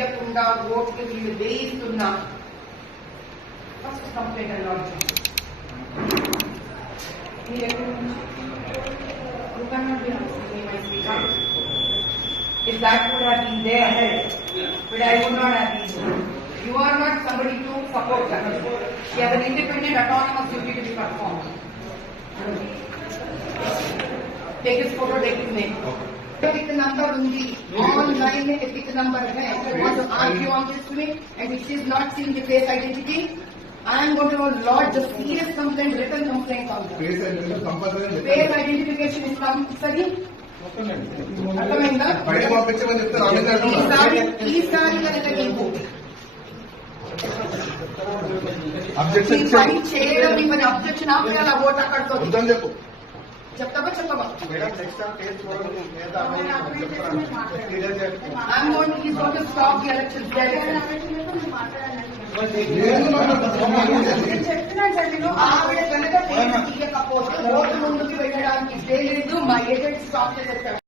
ఇవ్వకుండా ఓట్లు వీళ్ళు వేయిస్తున్నా ఫస్ట్ కంప్లైంట్ లాంచ్ మీరు ఎక్కడి నుంచి if that would have been there, but I would not have been there. You are not somebody to support that. You have an independent autonomous duty to be performed. Take his photo, take his name. Epic number undi online mein epic number hai. I want to argue on this way, and if she is not seeing the face identity, I am going to lodge a serious complaint, written complaint on her. Face identification is compulsory. అర్థమైందా? ఈసారి కనుక నీకు పని చేయడం ఇవన్నీ objection ఆపి అలా vote అక్కడితో చెప్తావా చెప్పవా? I'm going to, he's going to stop the elections. ఆవిడ కనుక తీయకపోతే ఓటు ముందుకు వెళ్ళడానికి లేదు, మా ఏజెంట్ స్టాప్ చేసేస్తాడు.